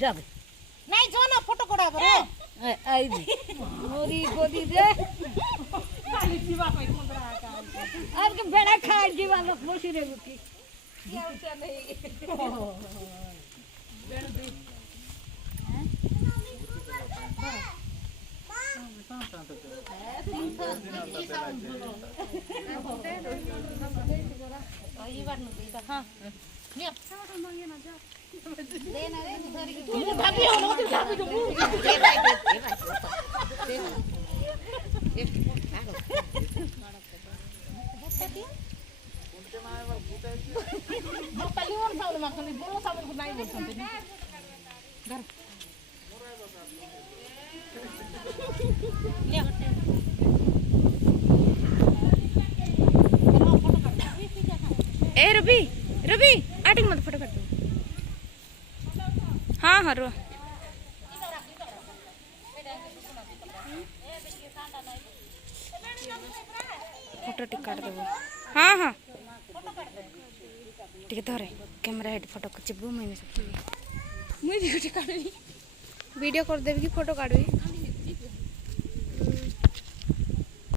जाबे नहीं जो ना फोटो कोड़ा बरे आई मोरी गोदी दे खाली जीवा कोई मुंदरा का अब के बेड़ा खा जीवा लोग मोसी रे की क्या क्या नहीं बेड़ दी हां भाभी हो लोग भाभी जो पहली बार साउंड मारते बोलो साउंड को नहीं बोलते घर ले ए रवि रवि आटिंग मत फोटो कर दो हाँ हाँ रो फोटो टिक काट देबो हाँ हाँ टिक धरे कैमरा हेड फोटो को चिबू मुई भी काढी वीडियो कर देबी कि फोटो काढबी